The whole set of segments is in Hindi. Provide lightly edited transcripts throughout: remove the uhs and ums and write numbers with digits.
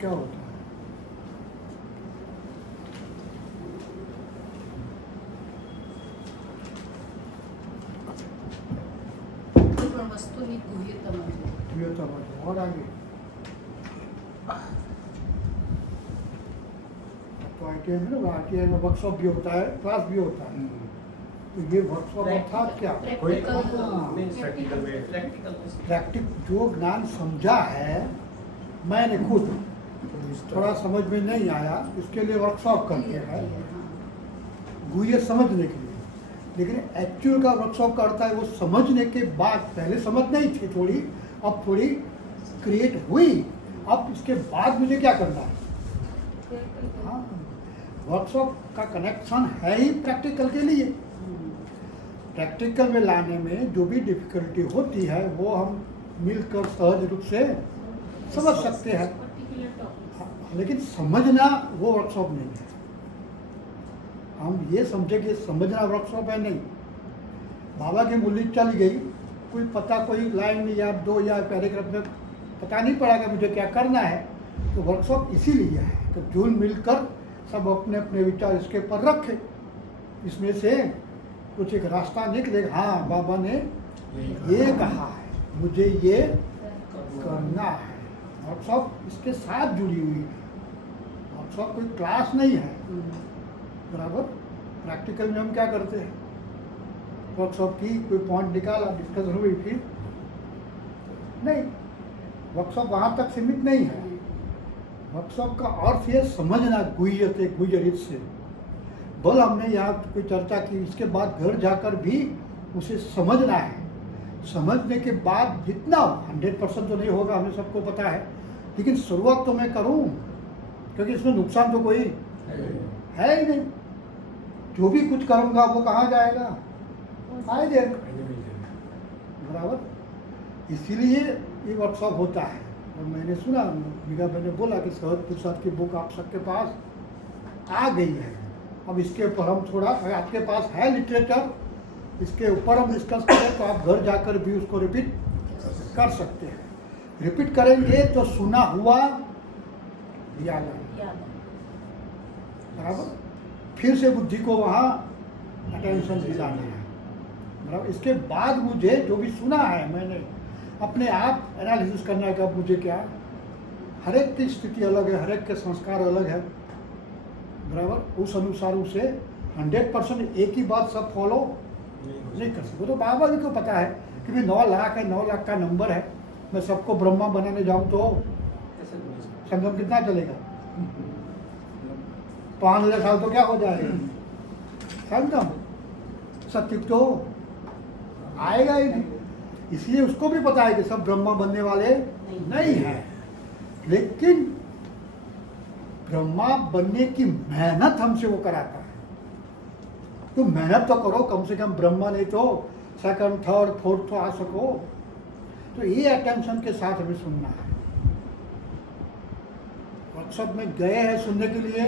क्या होता है? वस्तुनिक गुह्यतम ये समझ और आगे तो ITI में ना ITI में वर्कशॉप भी होता है, क्लास भी होता है। तो ये वर्कशॉप अर्थात क्या? प्रैक्टिक जो ज्ञान समझा है मैंने खुद, थोड़ा समझ में नहीं आया, इसके लिए वर्कशॉप करते हैं गुह्य समझने के लिए। लेकिन एक्चुअल का वर्कशॉप करता है वो समझने के बाद, पहले समझ नहीं थी थोड़ी, अब थोड़ी क्रिएट हुई, अब इसके बाद मुझे क्या करना है? हाँ, वर्कशॉप का कनेक्शन है ही प्रैक्टिकल के लिए। प्रैक्टिकल में लाने में जो भी डिफिकल्टी होती है वो हम मिलकर सहज रूप से समझ सकते हैं, लेकिन समझना वो वर्कशॉप नहीं है। हम ये समझे कि समझना वर्कशॉप है, नहीं। बाबा की मुरली चली गई, कोई पता, कोई लाइन या दो या पैराग्राफ में पता नहीं पड़ा कि मुझे क्या करना है, तो वर्कशॉप इसीलिए है कि जुल मिलकर सब अपने अपने विचार इसके ऊपर रखे, इसमें से कुछ एक रास्ता निकले। हाँ, बाबा ने ये कहा है, मुझे ये करना है। वर्कशॉप इसके साथ जुड़ी हुई है, वर्कशॉप कोई क्लास नहीं है। बराबर प्रैक्टिकल में हम क्या करते हैं, वर्कशॉप की कोई पॉइंट निकाला, डिस्कशन हुई, फिर नहीं, वर्कशॉप वहाँ तक सीमित नहीं है। वर्कशॉप का अर्थ ये समझना गुह्यते गुह्यरित से। बल हमने यहाँ कोई चर्चा की, इसके बाद घर जाकर भी उसे समझना है। समझने के बाद जितना 100% तो नहीं होगा, हमें सबको पता है, लेकिन शुरुआत तो मैं करूँ, क्योंकि इसमें नुकसान तो कोई है ही नहीं। जो भी कुछ करूँगा वो कहाँ जाएगा? फायदे। बराबर, इसीलिए ये वर्कशॉप होता है। और मैंने सुना, मीरा भाई ने बोला कि सहज पुरुषार्थ की बुक आप सबके पास आ गई है। अब इसके ऊपर हम थोड़ा, आपके पास है लिटरेचर, इसके ऊपर हम डिस्कस करें तो आप घर जाकर भी उसको रिपीट कर सकते हैं। रिपीट करेंगे तो सुना हुआ याद आएगा। बराबर, फिर से बुद्धि को वहाँ अटेंशन दिलाना है। बराबर, इसके बाद मुझे जो भी सुना है मैंने अपने आप एनालिसिस करना है कि अब मुझे क्या, हर एक की स्थिति अलग है, हर एक के संस्कार अलग है। बराबर, उस अनुसार उसे 100% एक ही बात सब फॉलो नहीं कर सकते। तो बाबा जी को पता है कि भाई 9 लाख है, 9 लाख का नंबर है, मैं सबको ब्रह्मा बनाने जाऊँ तो संगम कितना चलेगा? 5000 साल तो क्या हो जाएगा संगम, सत्य तो आएगा ही नहीं। इसलिए उसको भी पता है कि सब ब्रह्मा बनने वाले नहीं है, लेकिन ब्रह्मा बनने की मेहनत हमसे वो कराता है। तो मेहनत तो करो, कम से कम ब्रह्मा नहीं तो सेकंड, थर्ड, फोर्थ तो आ सको। तो ये अटेंशन के साथ हमें सुनना है। वर्कशॉप में गए हैं सुनने के लिए,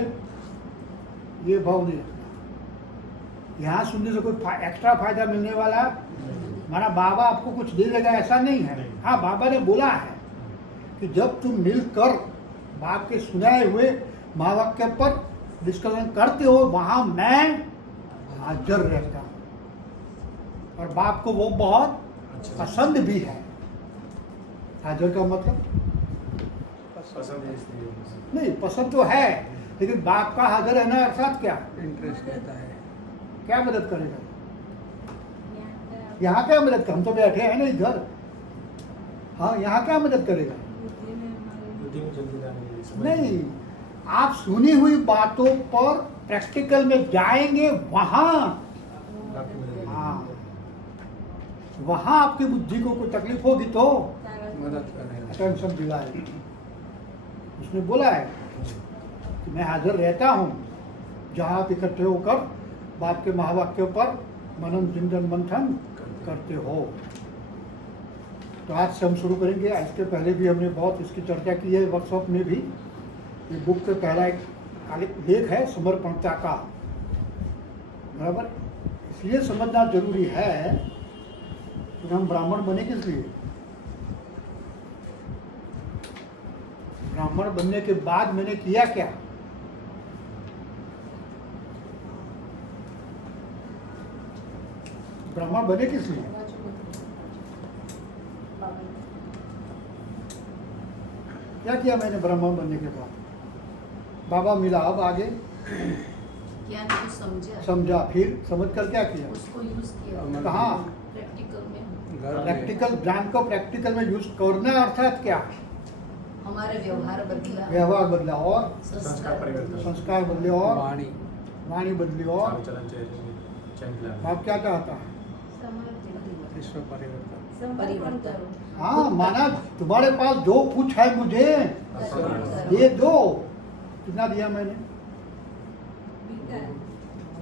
ये भाव नहीं रखना। यहाँ सुनने से कोई एक्स्ट्रा फायदा मिलने वाला, माना बाबा आपको कुछ दे देगा ऐसा नहीं है। हाँ, बाबा ने बोला है कि जब तुम मिलकर बाप के सुनाए हुए महावाक्य पर डिस्कशन करते हो, वहां मैं हाजिर रहता हूँ और बाप को वो बहुत पसंद भी है। हाजिर का मतलब नहीं, पसंद तो है, लेकिन बाप का हाजिर रहना अर्थात क्या? इंटरेस्ट रहता है। क्या मदद करेगा? यहाँ क्या मदद कर, हम तो बैठे हैं ना इधर। हाँ, यहाँ क्या मदद करेगा? नहीं, आप सुनी हुई बातों पर प्रैक्टिकल में जाएंगे, वहां हाँ, वहां आपकी बुद्धि को कोई तकलीफ होगी तो मदद करेगा। अटेंशन दिलाएगी। उसने बोला है कि मैं हाजिर रहता हूँ जहाँ आप इकट्ठे होकर बाप के महावाक्यों पर मनन चिंतन मंथन करते हो। तो आज से हम शुरू करेंगे। इसके पहले भी हमने बहुत इसकी चर्चा की है वर्कशॉप में भी। ये बुक का पहला एक लेख है समर्पणता का। बराबर, इसलिए समझना जरूरी है कि हम ब्राह्मण बने किस लिए? ब्राह्मण बनने के बाद मैंने किया क्या? ब्राह्मण बने किस लिए? क्या किया मैंने ब्राह्मण बनने के बाद? बाबा मिला, अब आगे ज्ञान को समझा, समझा, फिर समझ कर क्या किया? उसको यूज किया कहाँ? प्रैक्टिकल में। घर में प्रैक्टिकल ज्ञान को प्रैक्टिकल में यूज करना अर्थात क्या? हमारे व्यवहार बदला, व्यवहार बदला और संस्कार बदले। संस्कार बदले और वाणी वाणी बदली और चलन चेंज आप क्या चाहता है? विश्व परिवर्तन। परिवर्तन। हाँ, माना तुम्हारे पास जो कुछ है मुझे ये दो। कितना दिया मैंने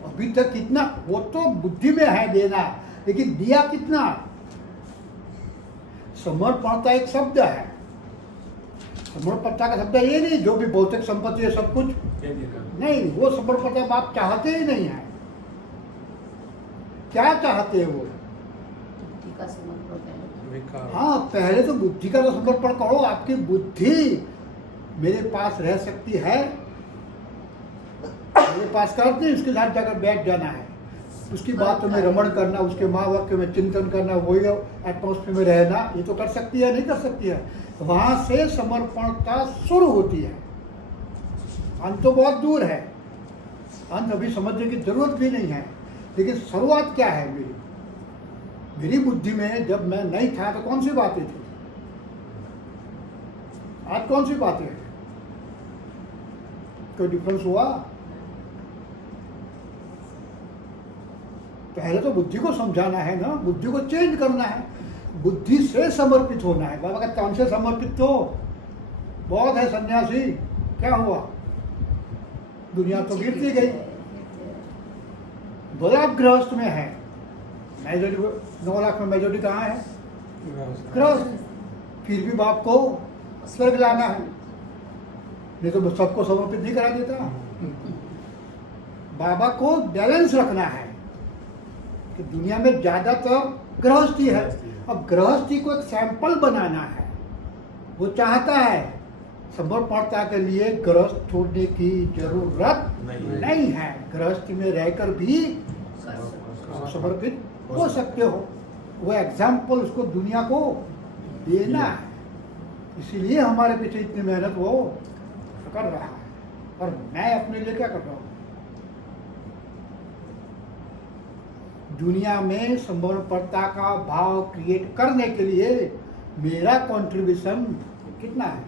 अभी तक? कितना? वो तो बुद्धि में है देना, लेकिन दिया कितना? समर्पणता एक शब्द है। समर्पणता का शब्द ये नहीं जो भी भौतिक संपत्ति है सब कुछ नहीं, वो समर्पणता आप चाहते ही नहीं है। क्या चाहते हो? बुद्धि का समर्पण पहले। विकार। हाँ, पहले तो बुद्धि का तो समर्पण करो। आपकी बुद्धि मेरे पास रह सकती है, मेरे पास करते उसके साथ जाकर बैठ जाना है, उसकी बातों में रमण करना, उसके माँ वाक्य में चिंतन करना, वही एटमॉस्फेयर में रहना, ये तो कर सकती है, नहीं कर सकती है? वहां से समर्पणता शुरू होती है। अंत तो बहुत दूर है, अंत अभी समझने की जरूरत भी नहीं है, लेकिन शुरुआत क्या है? मेरी बुद्धि में जब मैं नहीं था तो कौन सी बातें थी? आज कौन सी बातें हैं? कोई डिफरेंस हुआ? पहले तो बुद्धि को समझाना है ना, बुद्धि को चेंज करना है, बुद्धि से समर्पित होना है। बाबा कहते कौन से समर्पित? तो बहुत है सन्यासी, क्या हुआ? दुनिया तो गिरती गई। बोला आप गृहस्थ में है, मेजोरिटी 9 लाख में मेजोरिटी कहाँ है? गृहस्थ। फिर भी बाप को स्वर्ग लाना है, नहीं तो सबको समर्पित नहीं करा देता। बाबा को बैलेंस रखना है कि दुनिया में ज्यादातर गृहस्थी है, अब गृहस्थी को एक सैंपल बनाना है। वो चाहता है समर्पणता के लिए गृहस्थ छोड़ने की जरूरत नहीं है, गृहस्थी में रहकर भी समर्पित हो सकते हो। वो एग्जाम्पल उसको दुनिया को देना है, इसीलिए हमारे पीछे इतनी मेहनत वो कर रहा है। और मैं अपने लिए क्या कर रहा हूँ? दुनिया में समर्पणता का भाव क्रिएट करने के लिए मेरा कंट्रीब्यूशन कितना है?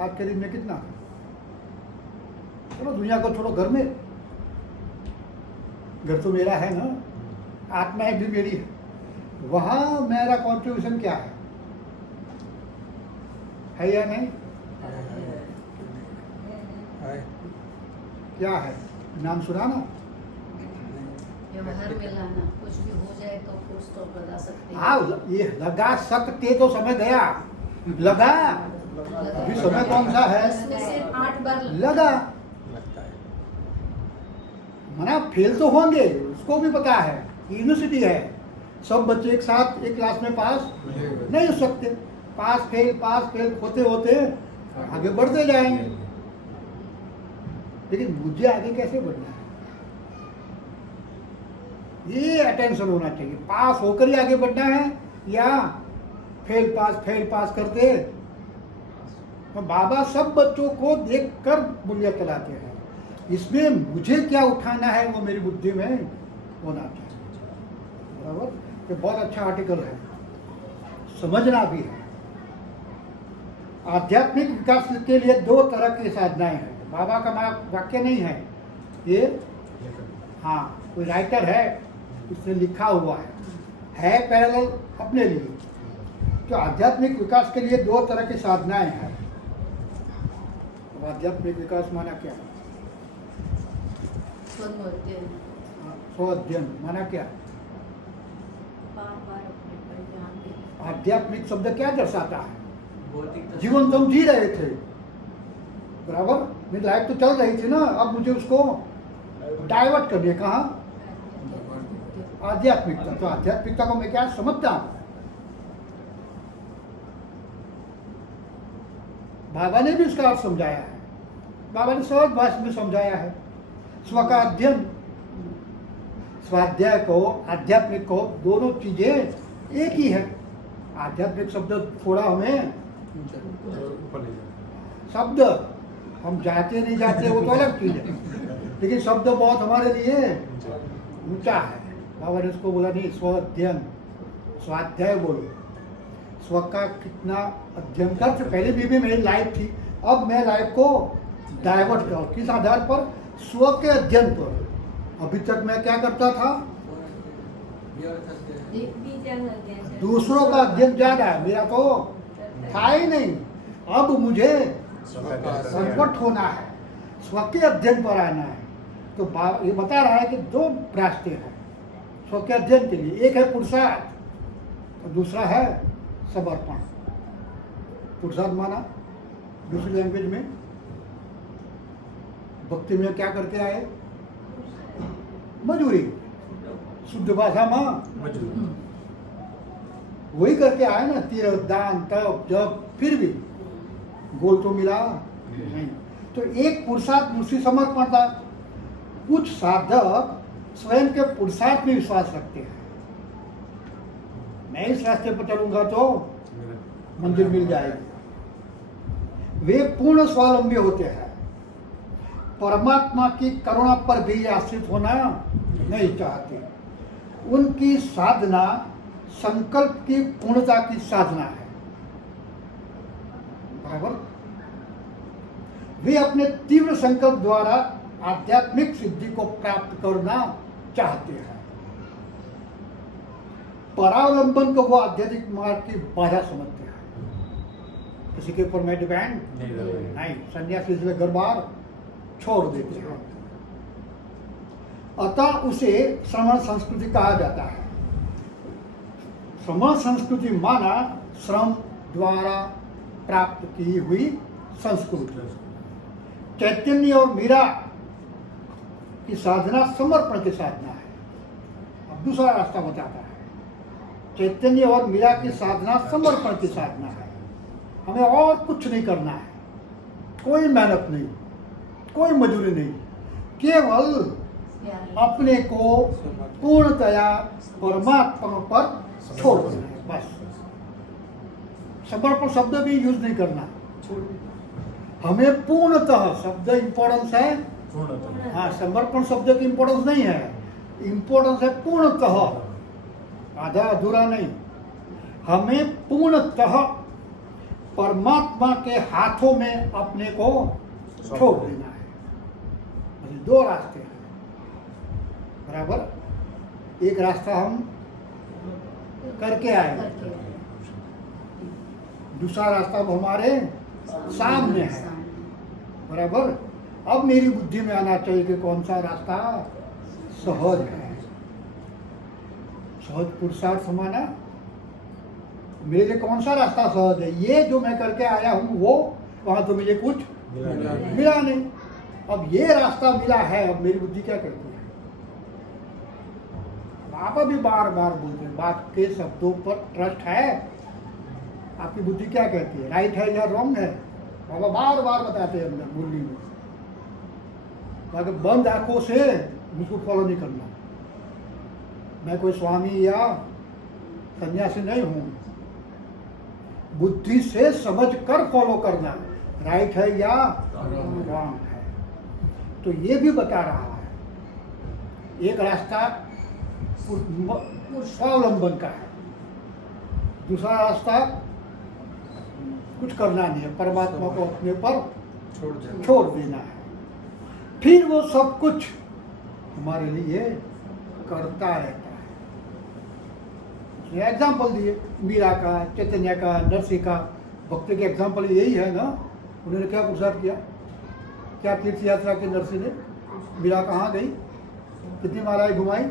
आज के दिन में कितना है? चलो दुनिया को छोड़ो, घर में, घर तो मेरा है ना, आत्मा भी मेरी है, वहां मेरा कंट्रीब्यूशन क्या है या नहीं? क्या है? नाम सुना ना? व्यवहार में लाना, कुछ भी हो जाए तो फुल स्टॉप लगा सकते हैं। हाँ, ये लगा सकते तो समय गया, लगा अभी समय कौन सा है? 10 में से 8 बार लगा। लगता है। मना फेल तो होंगे, उसको भी पता है, यूनिवर्सिटी है, सब बच्चे एक साथ एक क्लास में पास नहीं हो सकते, पास फेल होते होते आगे बढ़ते जाएंगे। लेकिन मुझे आगे कैसे बढ़ना है, ये अटेंशन होना चाहिए। पास होकर ही आगे बढ़ना है या फेल पास करते? तो बाबा सब बच्चों को देखकर मूल्य चलाते हैं, इसमें मुझे क्या उठाना है वो मेरी बुद्धि में होना चाहिए। बराबर? ये बहुत अच्छा आर्टिकल है, समझना भी है। आध्यात्मिक विकास के लिए 2 तरह की साधनाएं हैं। बाबा का वाक्य नहीं है ये, हाँ कोई राइटर है इसने लिखा हुआ है पैरेलल अपने लिए। तो आध्यात्मिक विकास के लिए 2 तरह की साधनाएं हैं। आध्यात्मिक विकास माना क्या? स्व अध्ययन माना क्या? बार-बार अपने पर ध्यान देना। आध्यात्मिक शब्द क्या दर्शाता है? जीवन तुम जी रहे थे, बराबर, मेरी लाइफ तो चल रही थी ना, अब मुझे उसको डाइवर्ट करनी है। कहाँ? आध्यात्मिकता। तो आध्यात्मिकता को मैं क्या समझता हूँ? बाबा ने भी इसका अर्थ समझाया है। बाबा ने सहज भाषा में समझाया है। स्व का अध्ययन, स्वाध्याय को, आध्यात्मिक को, दोनों चीजें एक ही है। आध्यात्मिक शब्द थोड़ा हमें ऊपर ले जाओ। शब्द हम जाते नहीं जाते वो तो अलग चीज है, लेकिन शब्द बहुत हमारे लिए ऊंचा है। बाबा ने उसको बोला नहीं, स्व अध्ययन, स्वाध्याय बोलो। स्व का कितना अध्ययन कर, पहले भी मेरी लाइफ थी, अब मैं लाइफ को डाइवर्ट कर, किस आधार पर? स्व के अध्ययन पर। अभी तक मैं क्या करता था? दूसरों का अध्ययन ज्यादा है, मेरा तो था ही नहीं। अब मुझे संकट होना है, स्व के अध्ययन पर आना है। तो ये बता रहा है कि दो रास्ते हैं स्व के अध्ययन के लिए। एक है पुरुषार्थ और दूसरा है समर्पण। पुरुषार्थ माना दूसरी लैंग्वेज में, भक्ति में क्या करके आए? मजूरी। शुद्ध भाषा में मजदूर। वही करके आए ना, तीर्थ, दान, तप, जप, फिर भी गोल तो मिला नहीं। तो एक पुरुषार्थ, दूसरी समर्पण था। कुछ साधक स्वयं के पुरुषार्थ में विश्वास रखते हैं, मैं इस रास्ते पर चलूंगा तो मंदिर मिल जाएगी। वे पूर्ण स्वावलंबी होते हैं, परमात्मा की करुणा पर भी आश्रित होना नहीं चाहते। उनकी साधना संकल्प की पूर्णता की साधना है, बराबर। वे अपने तीव्र संकल्प द्वारा आध्यात्मिक सिद्धि को प्राप्त करना चाहते हैं। परावलंबन को वो आध्यात्मिक मार्ग की बाधा समझते हैं। किसी के ऊपर मैं डिपेंड नहीं, सन्यासी इसलिए घर बार छोड़ देते हैं। अतः उसे श्रमण संस्कृति कहा जाता है। श्रमण संस्कृति माना श्रम द्वारा प्राप्त की हुई संस्कृति। चैतन्य और मीरा की साधना समर्पण की साधना है। अब दूसरा रास्ता बताता है, चैतन्य और मीरा की साधना समर्पण की साधना है। हमें और कुछ नहीं करना है, कोई मेहनत नहीं, कोई मजूरी नहीं, केवल अपने को पूर्णतया परमात्मा पर छोड़ देना है, बस। समर्पण शब्द भी यूज नहीं करना। हमें पूर्णतः, शब्द इंपॉर्टेंस है, हाँ, समर्पण शब्द की इंपॉर्टेंस नहीं है, इंपॉर्टेंस है पूर्णतः, आधा अधूरा नहीं। हमें पूर्णतः परमात्मा के हाथों में अपने को छोड़ देना है। दो रास्ते हैं, बराबर। एक रास्ता हम करके आए, दूसरा रास्ता अब हमारे सामने है, बराबर। अब मेरी बुद्धि में आना चाहिए कि कौन सा रास्ता सहज है। सहज पुरुषार्थ माना मेरे लिए कौन सा रास्ता सहज है? ये जो मैं करके आया हूँ वो, वहां तो मुझे कुछ मिला नहीं। अब ये रास्ता मिला है, अब मेरी बुद्धि क्या करती है? बाबा भी बार बार बोलते हैं, बात के शब्दों पर ट्रस्ट है। आपकी बुद्धि क्या कहती है, राइट है या रॉन्ग है? बाबा बार बार बताते हैं अंदर मुरली में। बाकी बंद आंखों से मुझको फॉलो नहीं करना। मैं कोई स्वामी या सन्यासी नहीं हूं। बुद्धि से समझ कर फॉलो करना, राइट है या रॉन्ग है। तो ये भी बता रहा है, एक रास्ता स्वावलंबन का है, दूसरा रास्ता कुछ करना नहीं है, परमात्मा को अपने पर छोड़ देना है। फिर वो सब कुछ हमारे लिए करता रहता है। उसने एग्जाम्पल दिए, मीरा का, चैतन्य का, नरसिंह का। भक्ति के एग्जाम्पल यही है ना। उन्होंने क्या पुरुषार्थ किया? क्या तीर्थ यात्रा की नरसिंह ने? मीरा कहाँ गई, कितनी मालाएं घुमाई,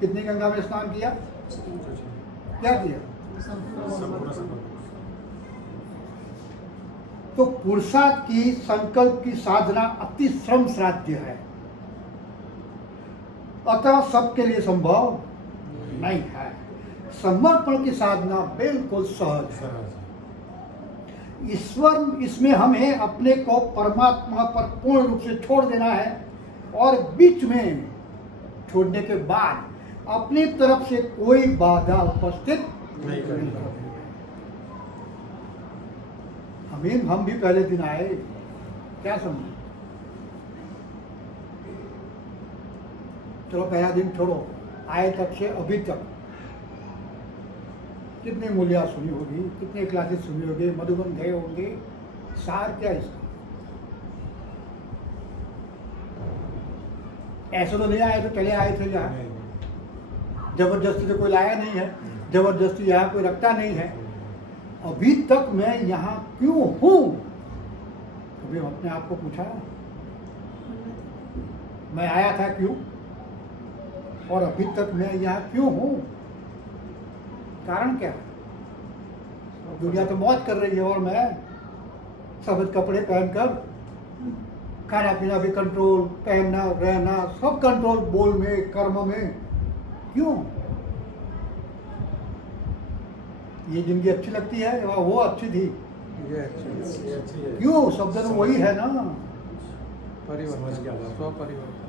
कितनी गंगा में स्नान किया, क्या किया? तो पुरुषार्थ की, संकल्प की साधना अति श्रम साध्य है, अतः सबके लिए संभव नहीं है। समर्पण की साधना बिल्कुल सहज है। ईश्वर इसमें हमें अपने को परमात्मा पर पूर्ण रूप से छोड़ देना है और बीच में छोड़ने के बाद अपनी तरफ से कोई बाधा उपस्थित नहीं करनी है। हम भी पहले दिन आए, क्या समझे? चलो पहला दिन छोड़ो, आए तब से अभी तक कितने मूल्य सुनी होगी, कितने क्लासेस सुनी होगी, मधुबन गए होंगे, सार क्या इसका? ऐसे तो नहीं आए तो चले आए थे यहाँ, नहीं। जबरदस्ती तो कोई लाया नहीं है, जबरदस्ती यहाँ कोई रखता नहीं है। अभी तक मैं यहाँ क्यों हूँ? कभी अपने आप को पूछा? मैं आया था क्यों और अभी तक मैं यहाँ क्यों हूँ? कारण क्या? दुनिया तो मौज कर रही है और मैं सफेद कपड़े पहनकर खाना पीना भी कंट्रोल, पहनना रहना सब कंट्रोल, बोल में कर्म में, क्यों? ये जिंदगी अच्छी लगती है या वो अच्छी थी? ये अच्छी ये अच्छी है। क्यों? शब्द तो वही है ना। समझ गया। परिवर्तन, स्वपरिवर्तन।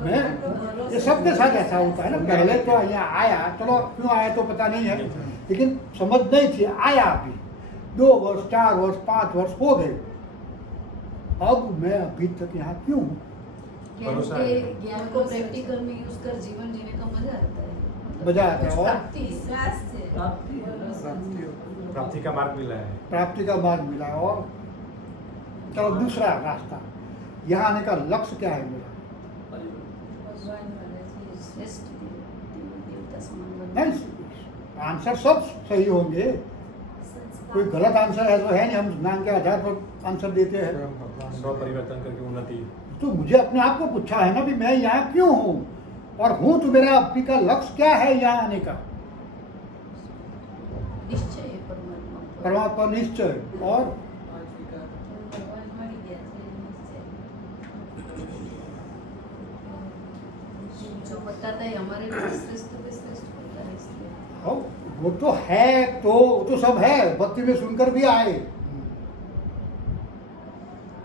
मैं ये सबके साथ ऐसा होता है ना, पहले तो यहाँ आया, चलो क्यों आया तो पता नहीं है, लेकिन समझ नहीं थी, आया अभी 2 वर्ष 4 वर्ष 5 वर्ष हो गए, अब मैं अभी तक यहाँ क्यों हूँ? भरोसा है। ज्ञान को प्रैक्टिकल में यूज कर जीवन जीने का मजा आता है। मजा आता है और प्राप्ति प्राप्ति का मार्ग मिला है। प्राप्ति का मार्ग मिला। और चलो दूसरा रास्ता, यहाँ आने का लक्ष्य क्या है मेरा? श्रेष्ठ देवता समान नहीं, आंसर सब सही होंगे, कोई गलत आंसर है तो है नहीं, हम ज्ञान के आधार पर आंसर देते हैं। स्वयं भगवान स्व परिवर्तन करके उन्नति। तो मुझे अपने आप को पूछा है ना भी मैं यहाँ क्यों हूँ, और हूँ तो मेरा अभी का लक्ष्य क्या है यहाँ आने का? निश्चय है परमात्मा। परमात्मा निश्चय। और जो बताता है हमारे लिए श्रेष्ठ पे श्रेष्ठ होता है, इसलिए वो तो है, तो सब है, भक्ति में सुनकर भी आए,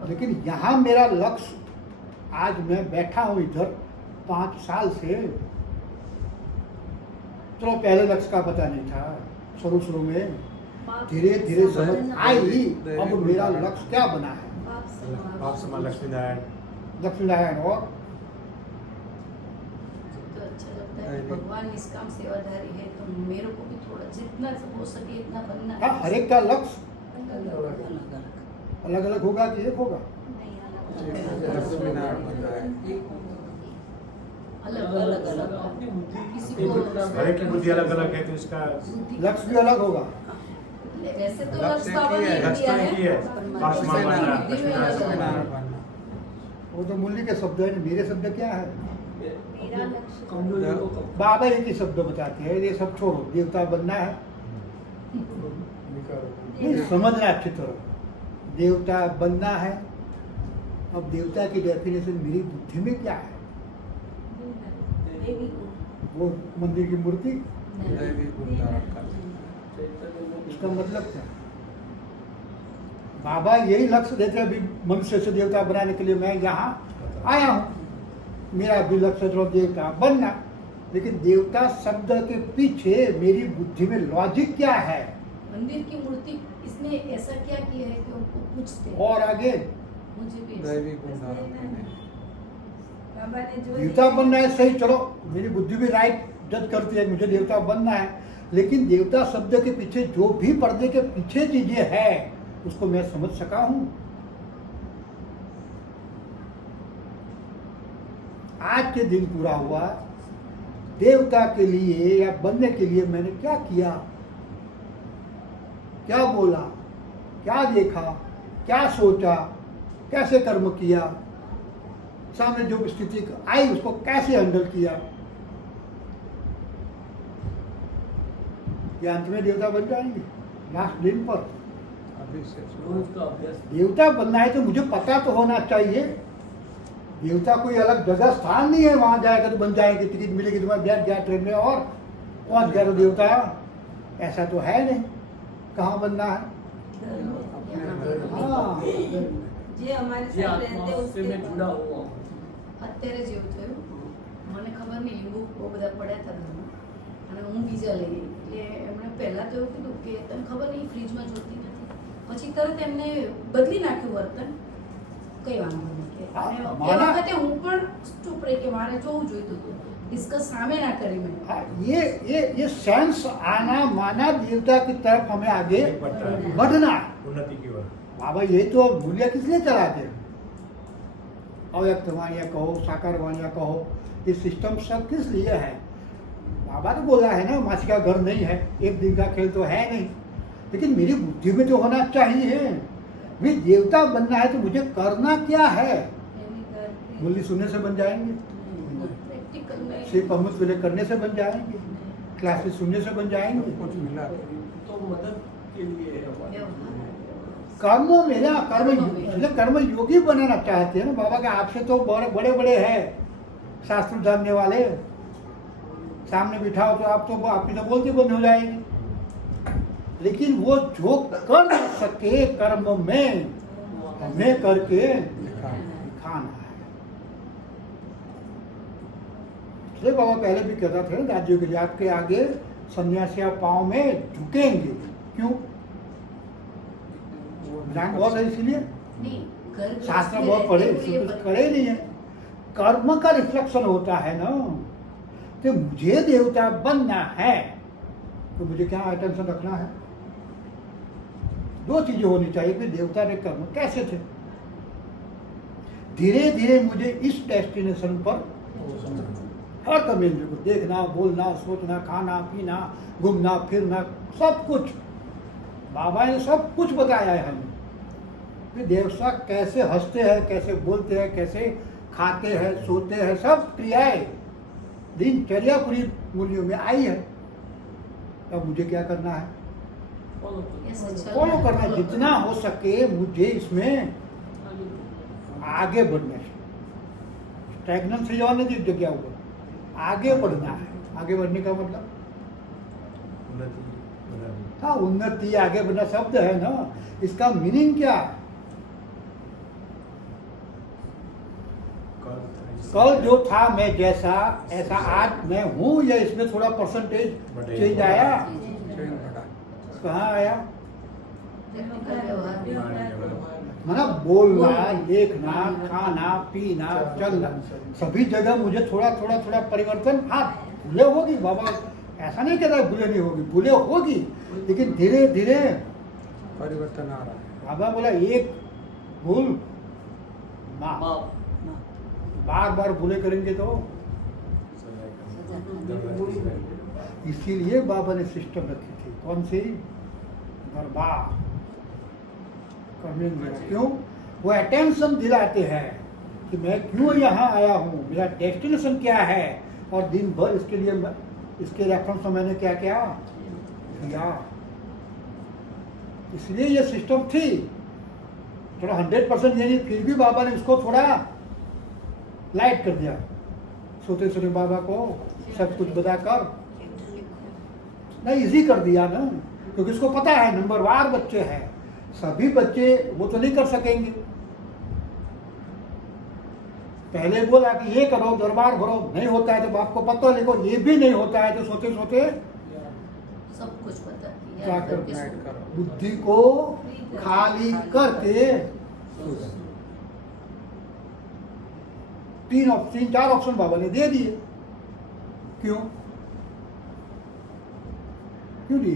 लेकिन यहाँ मेरा लक्ष्य, आज मैं बैठा हूँ इधर 5 साल से, चलो पहले लक्ष्य का पता नहीं था, शुरू में धीरे धीरे समझ आई, अब मेरा लक्ष्य क्या बना है? आप समान लक्ष्मी नारायण। लक्ष्मी नारायण। और तो अच्छा लगता है कि भगवान निष्काम सेवाधारी है, तो मेरे को भी थोड़ा जितना हो सके इतना बनना है। हाँ, हर एक का लक्ष्य अलग अलग अलग होगा कि एक होगा? लक्ष्मी नारायण बन रहा है। अलग अलग किसी को हर एक की बुद्धि अलग अलग है, तो इसका लक्ष्य भी अलग होगा। वैसे तो लक्ष्य लक्ष्य बाबा एक ही है, ने लक्ष्य दिया तो एक ही है। है, आसमान पर बनना, बुद्धि में अलग लक्ष्मी अलग है। नारायण बनना। वो तो मूल्य के शब्द है, मेरे शब्द क्या है? मेरा लक्ष्य बाबा एक ही शब्द बताते हैं, ये सब छोड़ो, देवता बनना है। नहीं, समझना अच्छी तरह, देवता बनना है। अब देवता की डेफिनेशन मेरी बुद्धि में क्या है? वो मंदिर की मूर्ति, दैवी गुण धारण करना। इसका मतलब क्या? बाबा यही लक्ष्य देते हैं, अभी मनुष्य से देवता बनाने के लिए मैं यहाँ आया हूँ, मेरा भी लक्ष्य जो देवता बनना, लेकिन देवता शब्द के पीछे मेरी बुद्धि में लॉजिक क्या है? मंदिर की मूर्ति इसने ऐसा क्या किया है कि उनको पूछते हैं। और आगे मुझे भी ऐसा- दैवी गुण धारण करने। देवता बनना है, सही, चलो मेरी बुद्धि भी राइट जज करती है, मुझे देवता बनना है, लेकिन देवता शब्द के पीछे जो भी पर्दे के पीछे चीजें है उसको मैं समझ सका हूं। आज के दिन पूरा हुआ, देवता के लिए या बनने के लिए मैंने क्या किया, क्या बोला, क्या देखा, क्या सोचा, कैसे कर्म किया, सामने जो स्थिति आई उसको कैसे हैंडल किया, ये अंत में देवता बन जाएंगे लास्ट दिन पर। अभी से देवता बनना है तो मुझे पता तो होना चाहिए, देवता कोई अलग जगह स्थान नहीं है, वहां जाएगा तो बन जाएंगे, टिकट मिलेगी तो मैं बैठ गया ट्रेन में और पहुंच गया तो देवता, ऐसा तो है नहीं। कहाँ बनना है? हाँ, જે અમારી સાથે રહેતે ઉસકે जुड़ा हुआ અત્યારે જેવું થયું મને ખબર નહીં લીંબુ બહુ બધા પડ્યા હતા ઘરમાં અને હું બીજા લઈ ગઈ એટલે એમણે પહેલાં તો એવું કીધું કે તને ખબર નહીં ફ્રીજમાં જોતી નથી પછી તરત એમને બદલી નાખ્યું વર્તન કંઈ વાંધો નહીં કે અને એ વખતે હું પણ ચૂપ રહી કે મારે જોવું જોઈતું હતું ડિસ્કસ સામે ના કરી મેં हाँ, ये सेंस आना माना देवता की तरफ हमें आगे बढ़ना है। उन्नति की ओर बाबा ये तो मूल्य किस लिए चलाते हैं? अव्यक्त वाणियाँ कहो, साकार वाणियाँ कहो, ये सिस्टम सब किस लिए है? बाबा ने बोला है ना, मासी का घर नहीं है, एक दिन का खेल तो है नहीं, लेकिन मेरी बुद्धि में तो होना चाहिए। मैं देवता बनना है तो मुझे करना क्या है? એની કરતી मुरली सुनने से बन जाएंगे, પ્રેક્ટિકલ में सिर्फ अमृत विलय करने से बन जाएंगे, क्लासेस सुनने से बन जाएंगे। कुछ मिला तो मदद के लिए है हमारे। વ્યવહાર कर्म मेरा कर्म योगी बनाना चाहते हैं ना बाबा के। आपसे तो बड़े बड़े हैं शास्त्र जानने वाले, सामने बिठाओ तो आप तो आपकी तो बोलती बंद हो जाएगी। लेकिन वो जो कर सके कर्म में हमें करके दिखाना है। इसलिए बाबा पहले भी कहता थे ना राज्यों के लिए, आपके आगे सन्यासिया पाँव में झुकेंगे। क्यों? ज्ञान बहुत है इसीलिए, नहीं घर शास्त्र बहुत पढ़े, इसलिए कुछ करे नहीं है। कर्म का रिफ्लेक्शन होता है ना, तो मुझे देवता बनना है तो मुझे क्या अटेंशन रखना है? दो चीजें होनी चाहिए कि देवता के कर्म कैसे थे। धीरे धीरे मुझे इस डेस्टिनेशन पर हर कमेंद्र को देखना, बोलना, सोचना, खाना पीना, घूमना फिरना, सब कुछ बाबा ने सब कुछ बताया है हमें कि देवता कैसे हंसते हैं, कैसे बोलते हैं, कैसे खाते हैं, सोते हैं, सब क्रियाएं दिनचर्या पूरी मूल्यों में आई है। अब मुझे क्या करना है? ऐसे चलना फॉलो है, करना, follow जितना हो सके मुझे इसमें आगे बढ़ना है। स्टैग्नेंस से जाने की जगह ऊपर आगे बढ़ना है। आगे बढ़ने का मतलब उन्नति बनानी हाँ, उन्नति, आगे बढ़ना शब्द है ना, इसका मीनिंग क्या है? कल जो था मैं जैसा ऐसा आज मैं हूँ, या इसमें थोड़ा परसेंटेज चेंज आया? चैन बढ़ा कहाँ आया? प्रैक्टिकल व्यवहार मतलब बोलना, देखना, खाना पीना, चलना, सभी जगह मुझे थोड़ा थोड़ा थोड़ा परिवर्तन। हाँ, भूले होगी बाबा, ऐसा नहीं कहता भूले नहीं होगी, भूले होगी, लेकिन धीरे धीरे परिवर्तन आ रहा है। बाबा बोला एक भूल माफ। माफ बार बार भूले करेंगे तो इसीलिए बाबा ने सिस्टम रखी थी। कौन सी? दरबार करेंगे। क्यों? वो अटेंशन दिलाते हैं कि मैं क्यों यहाँ आया हूँ, मेरा डेस्टिनेशन क्या है, और दिन भर इसके लिए इसके रेफरेंस में मैंने क्या क्या किया। इसलिए ये सिस्टम थी। थोड़ा 100% ये नहीं, फिर भी बाबा ने उसको थोड़ा लाइट कर दिया। सोते सोते बाबा को सब कुछ बताकर नहीं इजी कर दिया ना, क्योंकि उसको पता है नंबरवार बच्चे हैं, सभी बच्चे वो तो नहीं कर सकेंगे। पहले बोला कि ये करो, दरबार भरो, नहीं होता है तो बाप को पता लिखो, ये भी नहीं होता है तो सोते सोते सब कुछ पता क्या याद करके नाइट सो। करो। बुद्धि को खाली करके तीन 4 ऑप्शन बाबा ने दे दिए। क्यों क्यों दिए?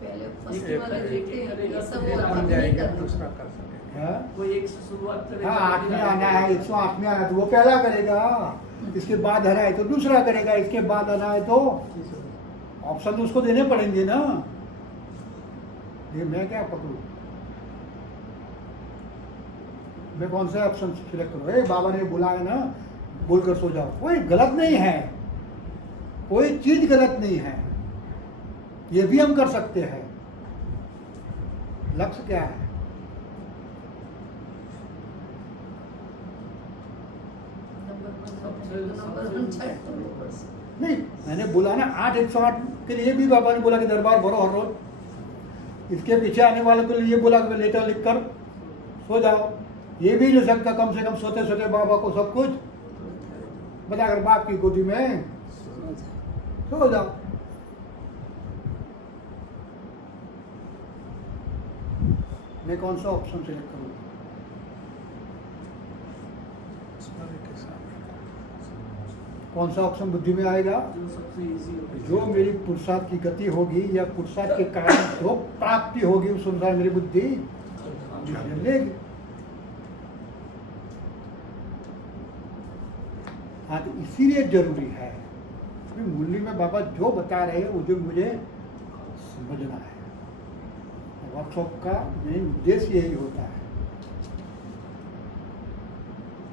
पहले एक फर्स्ट वाला देखते हैं करेगा ये तो सब फिर वो बन नहीं जाएगा, करना। दूसरा कर सकेगा। हाँ? कोई एक से शुरुआत करेगा हाँ, 8 में आना है, 108 में आना है तो वो पहला करेगा, इसके बाद आना है तो दूसरा करेगा, इसके बाद आना है तो ऑप्शन तो उसको देने पड़ेंगे ना। ये मैं क्या पकड़ूं? मैं कौन सा ऑप्शन सिलेक्ट करूँ? बाबा ने बोला है ना बोलकर सो जाओ, कोई गलत नहीं है, कोई चीज गलत नहीं है, ये भी हम कर सकते हैं। लक्ष्य क्या है? नंबर 1 चढ़ तो बस नहीं, मैंने बोला ना 8-108 के लिए भी बाबा ने बोला कि दरबार भरो हर रोज। इसके पीछे आने वालों के लिए बोला कि लेटर लिख कर सो जाओ। ये भी नहीं सकता कम से कम सोते सोते बाबा को सब कुछ बताकर बाप की गोदी में सो जाओ। मैं कौन सा ऑप्शन सिलेक्ट करूँगा? सारे के सारे। कौन सा ऑप्शन बुद्धि में आएगा? जो सबसे इजी हो जो मेरी पुरुषार्थ की गति होगी या पुरुषार्थ के कारण जो प्राप्ति होगी उस अनुसार मेरी बुद्धि डिसीजन लेगी। हाँ, तो इसीलिए जरूरी है कि मुरली में बाबा जो बता रहे हैं वो जो मुझे समझना है। वर्कशॉप का मेन उद्देश्य यही होता है।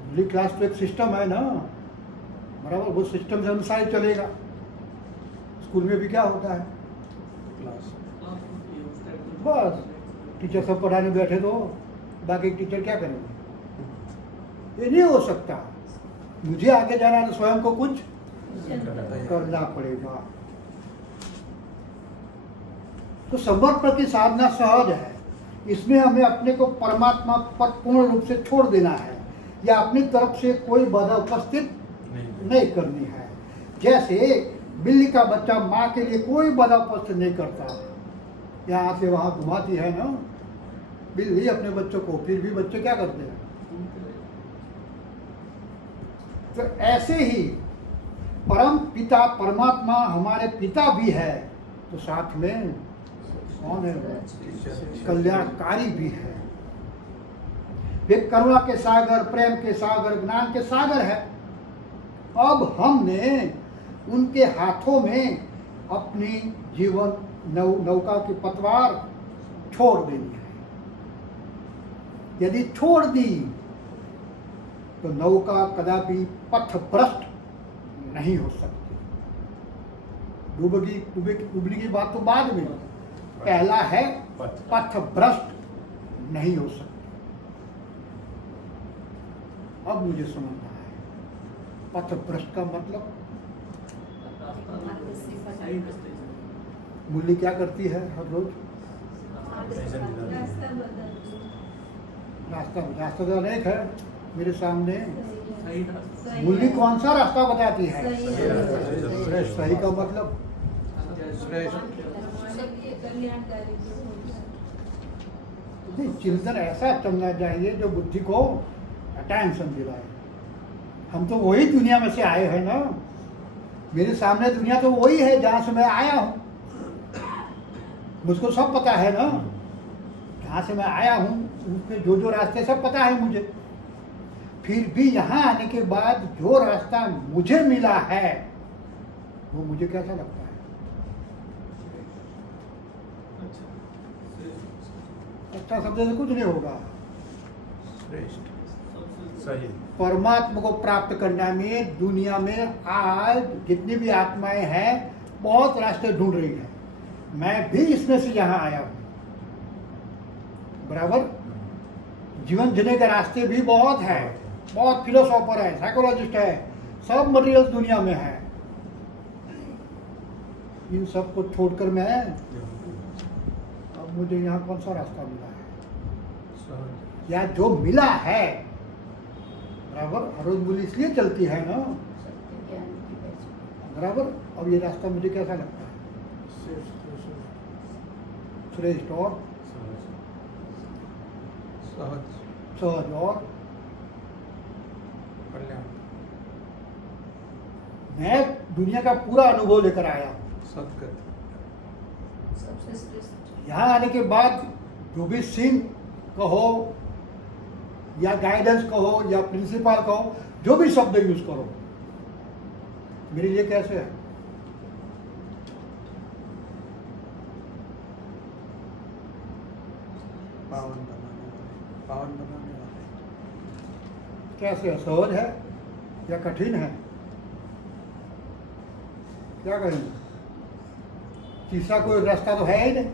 मुरली क्लास तो एक सिस्टम है ना, बराबर, वो सिस्टम के अनुसार ही चलेगा। स्कूल में भी क्या होता है, क्लास बस टीचर सब पढ़ाने बैठे तो बाकी टीचर क्या करेंगे? ये नहीं हो सकता। मुझे आगे जाना है तो स्वयं को कुछ करना पड़ेगा। तो समर्पण की साधना सहज है। इसमें हमें अपने को परमात्मा पर पूर्ण रूप से छोड़ देना है या अपनी तरफ से कोई बाधा उपस्थित नहीं करनी है। जैसे बिल्ली का बच्चा माँ के लिए कोई बाधा उपस्थित नहीं करता, यहाँ से वहाँ घुमाती है ना बिल्ली अपने बच्चों को, फिर भी बच्चे क्या करते हैं? तो ऐसे ही परम पिता परमात्मा हमारे पिता भी है, तो साथ में कौन है? कल्याणकारी भी है। वे करुणा के सागर, प्रेम के सागर, ज्ञान के सागर है। अब हमने उनके हाथों में अपनी जीवन नौका की पतवार छोड़ देनी है। यदि छोड़ दी तो नौका कदापि पथभ्रष्ट नहीं हो सकती। डूबने की बात तो बाद में, पहला है पथभ्रष्ट नहीं हो सकती। अब मुझे समझना है पथभ्रष्ट का मतलब। मुरली क्या करती है हर रोज? रास्ता तो अनेक है मेरे सामने। सही रास्ता। मुरली कौन सा रास्ता बताती है? सही। सही का मतलब श्रेष्ठ। नहीं, चिंतन ऐसा चलना चाहिए जो बुद्धि को टेंशन दिलाए। हम तो वही दुनिया में से आए हैं ना। मेरे सामने दुनिया तो वही है जहाँ से मैं आया हूँ। मुझको सब पता है ना, जहाँ से मैं आया हूँ उसमें जो जो रास्ते सब पता है मुझे। फिर भी यहाँ आने के बाद जो रास्ता मुझे मिला है वो मुझे कैसा लगता है? अच्छा शब्द से कुछ नहीं होगा। श्रेष्ठ। सही। परमात्मा को प्राप्त करने में दुनिया में आज जितनी भी आत्माएं हैं बहुत रास्ते ढूंढ रही हैं। मैं भी इसमें से यहाँ आया हूँ, बराबर। जीवन जीने के रास्ते भी बहुत है, बहुत फिलोसोफर है, साइकोलॉजिस्ट है, सब मटेरियल दुनिया में है। इन सब को छोड़कर मैं अब मुझे यहाँ कौन सा रास्ता मिला है या जो मिला है, बराबर। हर रोज मुरली इसलिए चलती है ना, बराबर। अब ये रास्ता मुझे कैसा लगता है? श्रेष्ठ और सहज। सहज और कल्याण। मैं दुनिया का पूरा अनुभव लेकर आया हूँ। सदगति। सबसे श्रेष्ठ। यहाँ आने के बाद जो भी सीन कहो या गाइडेंस कहो या प्रिंसिपल कहो, जो भी शब्द यूज करो, मेरे लिए कैसे है? पावन बनाने वाले। पावन बनाने वाले। कैसे है? सहज है या कठिन है? क्या कहेंगे? तीसरा कोई रास्ता तो है ही नहीं।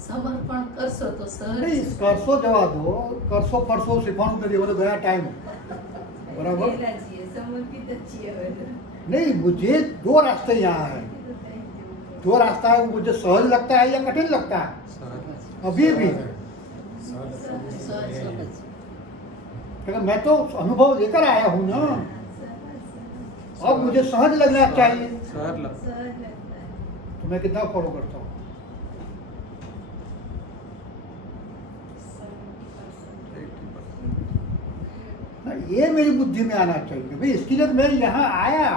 समर्पण करशो तो नहीं, सहज। करसो जवा दो, करसो फरसो सिफानु કરી वो तो गया टाइम, बराबर। સમર્પિત જ છીએ હવે તો. नहीं, मुझे दो रास्ते यहाँ हैं। दो रास्ता है, वो मुझे सहज लगता है या कठिन लगता है अभी भी। क्योंकि मैं तो अनुभव लेकर आया हूँ ना, अब मुझे सहज लगना चाहिए, सहज लगता तो मैं कितना फॉलो करता हूँ। ना, ये मेरी बुद्धि में आना चाहिए भाई। इसके लिए तो मैं यहाँ आया,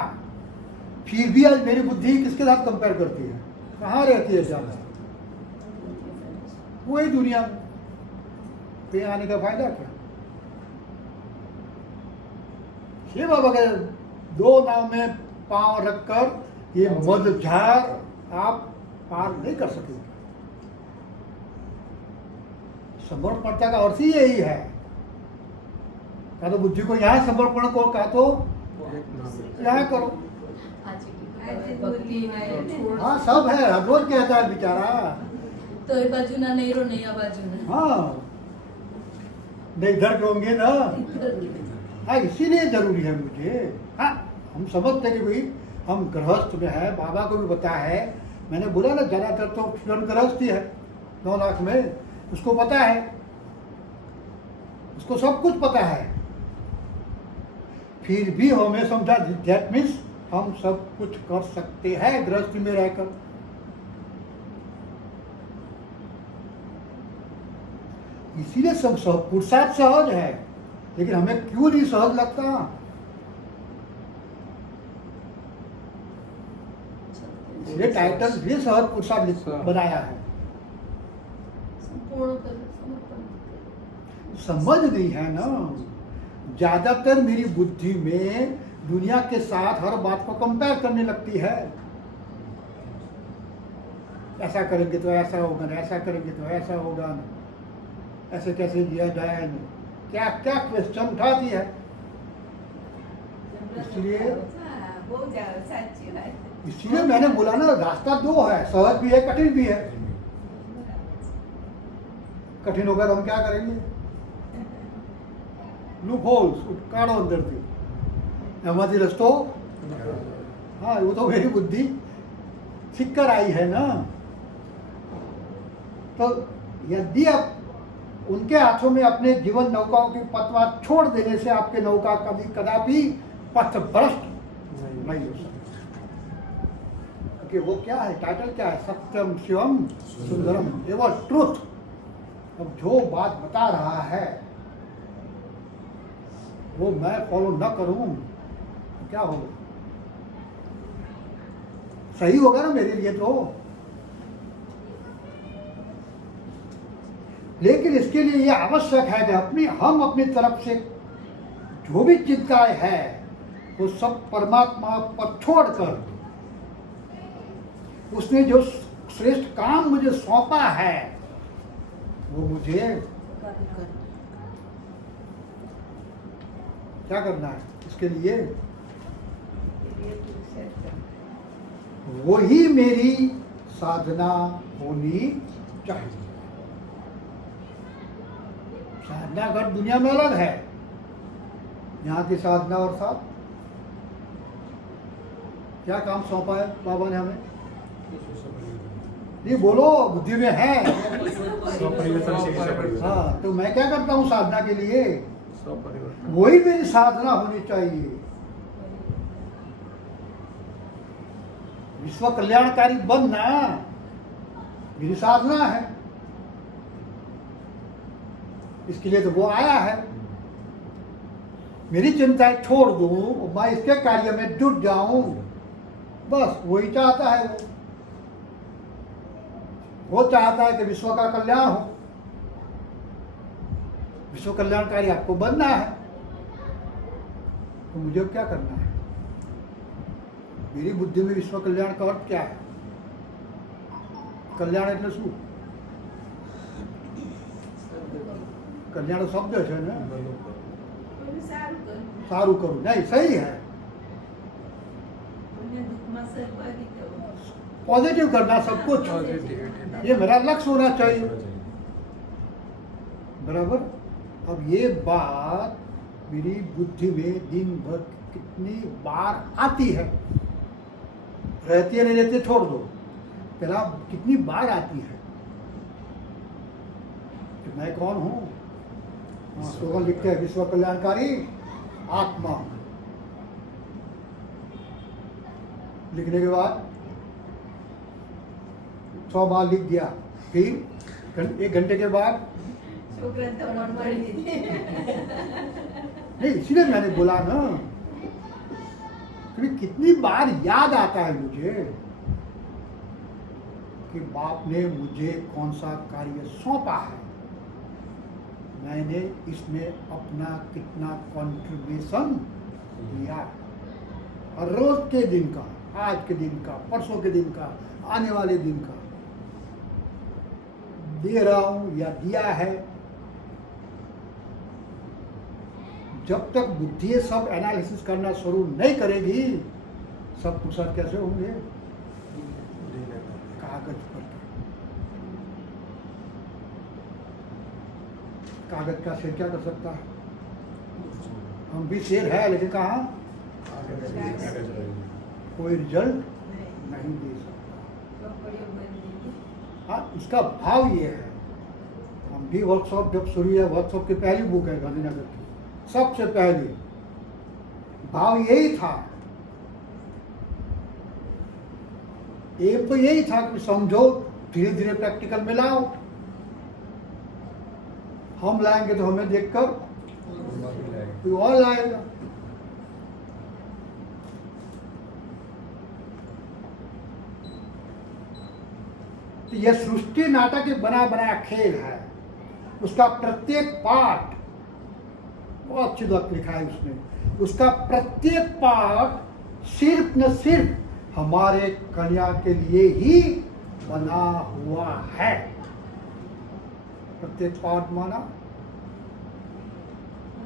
फिर भी आज मेरी बुद्धि किसके साथ कंपेयर करती है, कहाँ रहती है ज्यादा, वही दुनिया में। तो यहाँ आने का फायदा क्या? ये बाबा के दो नाव में पांव रखकर ये मझधार आप पार नहीं कर सकेंगे। समर्पणता का अर्थ ही यही है। कहा तो बुद्धि को यहाँ समर्पण को, कहा तो यहाँ करो। ભક્તિ ને हाँ सब है, हर रोज कहता है बेचारा। તો એ બાજુના નહીં રો નહીં આ બાજુના हाँ नहीं इधर के होंगे ना। हाँ इसीलिए जरूरी है मुझे। हाँ हम समझते हैं कि भाई हम गृहस्थ में है, बाबा को भी पता है। मैंने बोला ना ज्यादातर तो स्टूडेंट गृहस्थ ही है 9 लाख में, उसको पता है, उसको सब कुछ पता है। फिर भी हमें समझा दैट मीन्स हम सब कुछ कर सकते हैं गृहस्थी में रहकर। इसीलिए सब पुरुषार्थ सहज है, लेकिन हमें क्यों नहीं सहज लगता? इसलिए टाइटल भी सहज पुरुषार्थ बनाया है। સંપૂર્ણ કરું સમર્પણ કરું समझ नहीं है ना। ज्यादातर मेरी बुद्धि में दुनिया के साथ हर बात को कंपेयर करने लगती है। ऐसा करेंगे तो ऐसा होगा ना, ऐसा करेंगे तो ऐसा होगा ना, ऐसे कैसे जिया जाए ना, क्या क्या क्वेश्चन उठाती है। इसलिए मैंने बोला ना रास्ता दो है, सहज भी है कठिन भी है। कठिन होकर हम क्या करेंगे? लूप होल्स काढ़ो अंदर थी एमाથી रस्तो। हाँ वो तो मेरी बुद्धि सीख कर आई है ना। तो यदि आप उनके हाथों में अपने जीवन नौकाओं की पतवार छोड़ देने से आपके नौका कभी कदापि पथ भ्रष्ट नहीं हो सकती। क्योंकि वो क्या है, टाइटल क्या है, सत्यम शिवम सुंदरम एवं ट्रूथ। अब जो बात बता रहा है वो मैं फॉलो न करूं तो क्या होगा? सही होगा ना मेरे लिए तो। लेकिन इसके लिए यह आवश्यक है कि हम अपनी तरफ से जो भी चिंताएं है वो सब परमात्मा पर छोड़कर उसने जो श्रेष्ठ काम मुझे सौंपा है वो मुझे क्या करना है। इसके लिए वही मेरी साधना होनी चाहिए। साधना घर दुनिया में अलग है, यहाँ की साधना और साथ क्या काम सौंपा है बाबा ने हमें? नहीं बोलो, बुद्धि में है। हाँ तो मैं क्या करता हूँ साधना के लिए? वही मेरी साधना होनी चाहिए। विश्व कल्याणकारी बनना मेरी साधना है। इसके लिए तो वो आया है। मेरी चिंताएं छोड़ दूं, मैं इसके कार्य में जुट जाऊं, बस वही चाहता है। वो चाहता है कि विश्व का कल्याण हो। विश्व कल्याणकारी आपको बनना है, तो मुझे क्या करना है? मेरी बुद्धि में विश्व कल्याण का अर्थ क्या है? कल्याण એટલે શું? कल्याण शब्द है ना, सारू करूं नहीं, सही है। पॉजिटिव करना सब कुछ, ये मेरा लक्ष्य होना चाहिए। बराबर। अब ये बात मेरी बुद्धि में दिन भर कितनी बार आती है, रहती है नहीं रहती है छोड़ दो, पहला कितनी बार आती है कि मैं कौन हूँ। स्लोगन लिखते हैं विश्व कल्याणकारी आत्मा, लिखने के बाद 100 बार लिख दिया, फिर 1 घंटे के बाद છોકરાને તો મળવાડી દીધી. नहीं, इसलिए मैंने बोला ना कि कितनी बार याद आता है मुझे कि बाप ने मुझे कौन सा कार्य सौंपा है, मैंने इसमें अपना कितना कंट्रीब्यूशन दिया, और रोज के दिन का, आज के दिन का, परसों के दिन का, आने वाले दिन का दे रहा हूं या दिया है। जब तक बुद्धि ये सब एनालिसिस करना शुरू नहीं करेगी, सब पुरुषार्थ कैसे होंगे? कागज पर। कागज का शेर क्या कर सकता है? हम भी शेर है, लेकिन कहाँ कोई रिजल्ट नहीं दे सकता। ચોપડીઓ ભરી દીધી. हाँ, इसका भाव ये है। हम भी वर्कशॉप जब शुरू हुआ, वर्कशॉप की पहली बुक है गांधीनगर की, सबसे पहली भाव यही था, एक तो यही था कि समझो, धीरे धीरे प्रैक्टिकल में लाओ। हम लाएंगे तो हमें देखकर कोई और लाएगा। तो यह सृष्टि नाटक एक बना बनाया खेल है, उसका प्रत्येक पार्ट बहुत अच्छी बात लिखा है उसने, उसका प्रत्येक पार्ट सिर्फ न सिर्फ हमारे कल्याण के लिए ही बना हुआ है। प्रत्येक पार्ट माना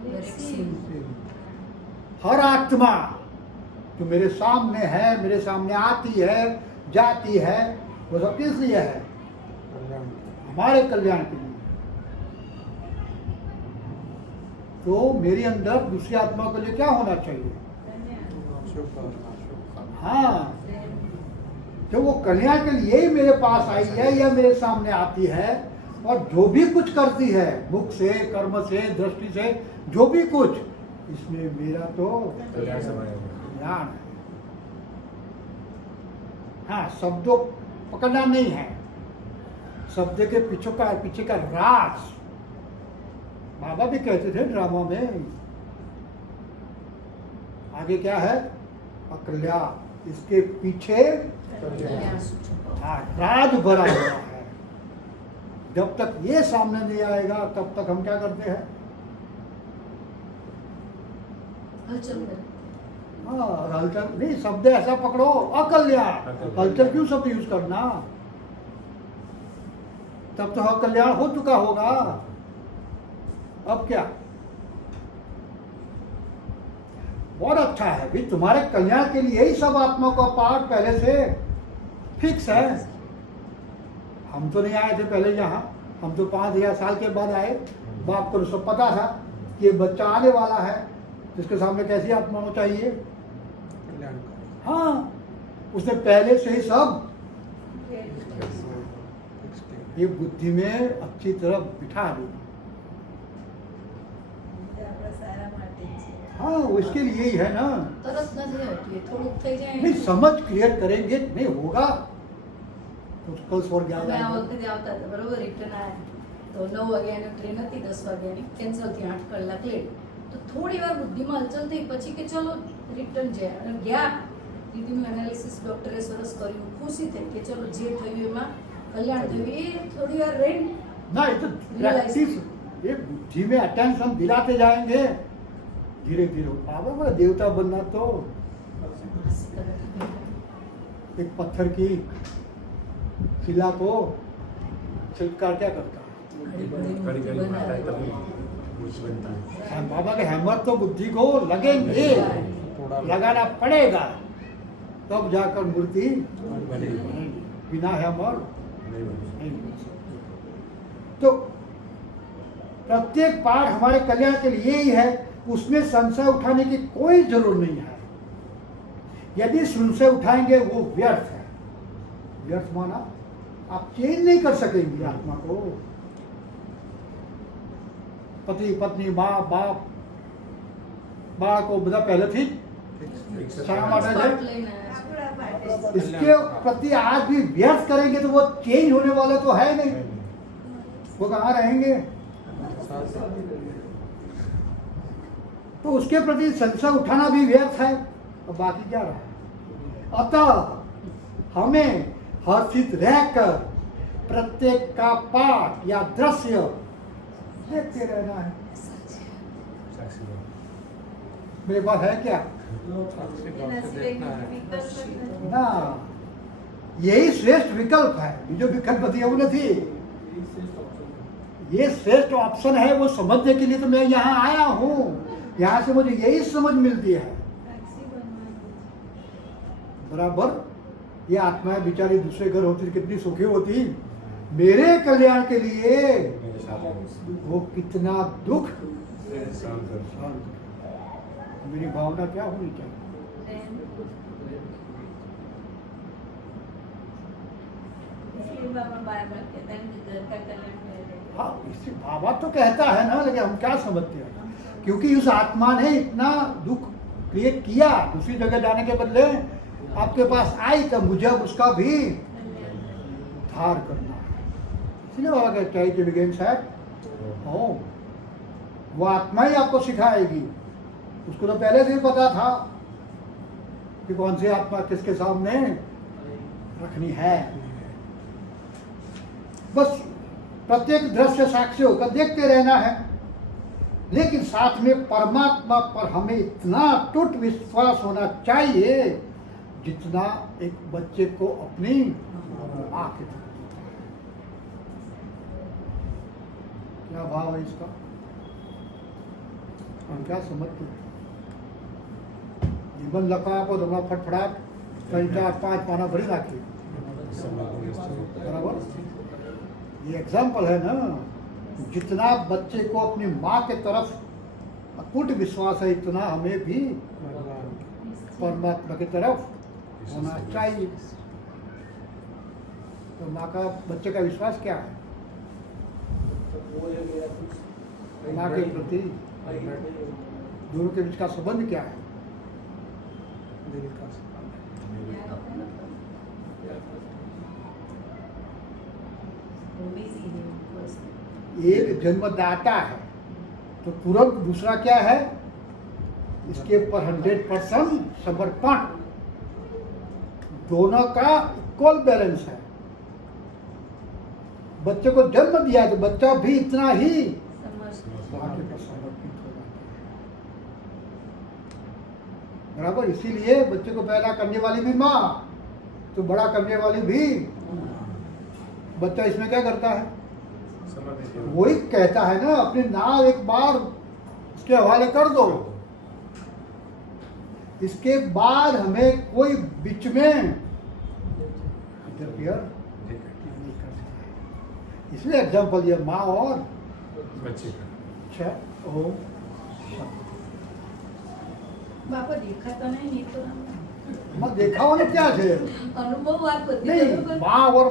દરેક સીન. हर आत्मा जो मेरे सामने है, मेरे सामने आती है, जाती है, वो सब किस लिए है? हमारे कल्याण के लिए। तो मेरे अंदर दूसरी आत्मा के लिए क्या होना चाहिए? हाँ, जो वो कल्याण के लिए ही मेरे पास आई है या मेरे सामने आती है, और जो भी कुछ करती है, मुख से, कर्म से, दृष्टि से, जो भी कुछ, इसमें मेरा तो कल्याण समाया हुआ। कल्याण है। हाँ, शब्दों पकड़ना नहीं है, शब्द के पीछे का राज। बाबा भी कहते थे ड्रामा में, आगे क्या है? अकल्याण, इसके पीछे કલ્યાણ સૂચક. हाँ, राज भरा हुआ है। जब तक ये सामने नहीं आएगा, तब तक हम क्या करते हैं? હલચલ કરે. हाँ, हलचल नहीं, शब्द ऐसा पकड़ो, अकल्याण। हलचल क्यों शब्द यूज करना? तब तो अकल्याण हो चुका होगा। अब क्या? बहुत अच्छा है भी, तुम्हारे कल्याण के लिए ही सब आत्मा का पार्ट पहले से फिक्स है। हम तो नहीं आए थे पहले यहाँ, हम तो 5000 साल के बाद आए। बाप को सब पता था कि ये बच्चा आने वाला है, जिसके सामने कैसी आत्मा हो चाहिए। हाँ, उसने पहले से ही सब ये बुद्धि में अच्छी तरह बिठा दी। हाँ, वो इसके लिए ही है ना। તરત નથી આવતું, એ થોડુંક થઈ જાય. नहीं, समझ क्रिएट करेंगे नहीं होगा तो कल स्वर्ग અમે આ जाएगा। વખતે આવતા હતા બરોબર, રિટર્ન આવ્યા તો 9 વાગ્યાની ટ્રેન હતી, 10 વાગ્યાની કેન્સલ થઈ, 8 કલાક લેટ. તો થોડી વાર બુદ્ધિમાં હલચલ થઈ, પછી કે ચલો રિટર્ન જાય, અને ગયા. દીદીનું એનાલિસિસ ડોક્ટરે સરસ કર્યું, ખુશી થઈ કે ચલો જે થયું એમાં કલ્યાણ થયું. એ થોડી વાર રહીને ना, ये तो प्रैक्टिस, ये बुद्धि में अटेंशन दिलाते जाएंगे, धीरे धीरे। बाबा बोला देवता बनना तो एक पत्थर की शिला को छिलकार क्या करता है? कड़ी कड़ी मारता है तभी कुछ बनता है। हाँ, बाबा के हैमर तो बुद्धि को लगेंगे, लगाना पड़ेगा, तब जाकर मूर्ति बनेगी। बिना हैमर नहीं बनेगी। नहीं बन सकती। तो प्रत्येक पाठ हमारे कल्याण के लिए ही है। उसमें संशय उठाने की कोई जरूरत नहीं है। यदि संशय उठाएंगे वो व्यर्थ है। व्यर्थ माना आप चेंज नहीं कर सकेंगे आत्मा को। पति पत्नी माँ बाप बाळको બધા પહેલેથી શા માટે છે? Spot લઈને આવ્યા છે. इसके प्रति आज भी व्यर्थ करेंगे तो वो चेंज होने वाले तो है नहीं, वो कहाँ रहेंगे? तो उसके प्रति संशय उठाना भी व्यर्थ है और बाकी क्या रहा। अतः हमें हर्षित रहकर प्रत्येक का पाठ या दृश्य देखते रहना है। मेरे पास है क्या ना, यही श्रेष्ठ विकल्प है। जो विकल्प दिया वो नहीं, ये श्रेष्ठ ऑप्शन है। वो समझने के लिए तो मैं यहाँ आया हूँ, यहाँ से मुझे यही समझ मिलती है। बराबर ये आत्माएं बेचारी दूसरे घर होती कितनी सुखी होती, मेरे कल्याण के लिए वो कितना दुख सहन कर। मेरी भावना क्या होनी चाहिए? इसलिए बाबा बार-बार कहते हैं कि घर का कल्याण मेरे। हाँ, इससे बाबा तो कहता है ना, लेकिन हम क्या समझते हैं? क्योंकि उस आत्मा ने इतना दुख क्रिएट किया, दूसरी जगह जाने के बदले आपके पास आई, तो मुझे अब उसका भी उद्धार करना है। इसलिए बाबा कहते हैं कि बिगेन सेट हो, वो आत्मा ही आपको सिखाएगी। उसको तो पहले से ही पता था कि कौन सी आत्मा किसके सामने रखनी है। बस प्रत्येक दृश्य साक्षी होकर देखते रहना है, लेकिन साथ में परमात्मा पर हमें इतना टूट विश्वास होना चाहिए जितना एक बच्चे को अपनी मां के प्रति। क्या भाव है इसका? हम क्या समझते हैं? जीवन लखा आपको दमड़ा फटफड़ाट कहीं 4-5 पाना भरी नाखी, बराबर। ये एग्जाम्पल है ना, जितना बच्चे को अपनी माँ के तरफ अकूट विश्वास है, इतना हमें भी परमात्मा की तरफ होना चाहिए। तो माँ का बच्चे का विश्वास क्या है? माँ के प्रति दोनों के बीच का संबंध क्या है? दिल का संबंध। एक जन्मदाता है तो तुरंत दूसरा क्या है? इसके ऊपर 100% समर्पण, दोनों का इक्वल बैलेंस है। बच्चे को जन्म दिया तो बच्चा भी इतना ही मां के प्रति समर्पित हो जाता है, बराबर। इसीलिए बच्चे को पैदा करने वाली भी माँ, तो बड़ा करने वाली भी। बच्चा इसमें क्या करता है? वही कहता है ना, अपने नाम एक बार उसके हवाले कर दो, इसके बाद हमें कोई बीच में इंटरफियर नहीं कर सकता। इसलिए एग्जाम्पल दिया माँ और बच्चे का। अच्छा ओम બાપા દેખાતા નહીં તો मैं देखा हो क्या है? અનુભવ વાત બધી नहीं, બરોબર. माँ और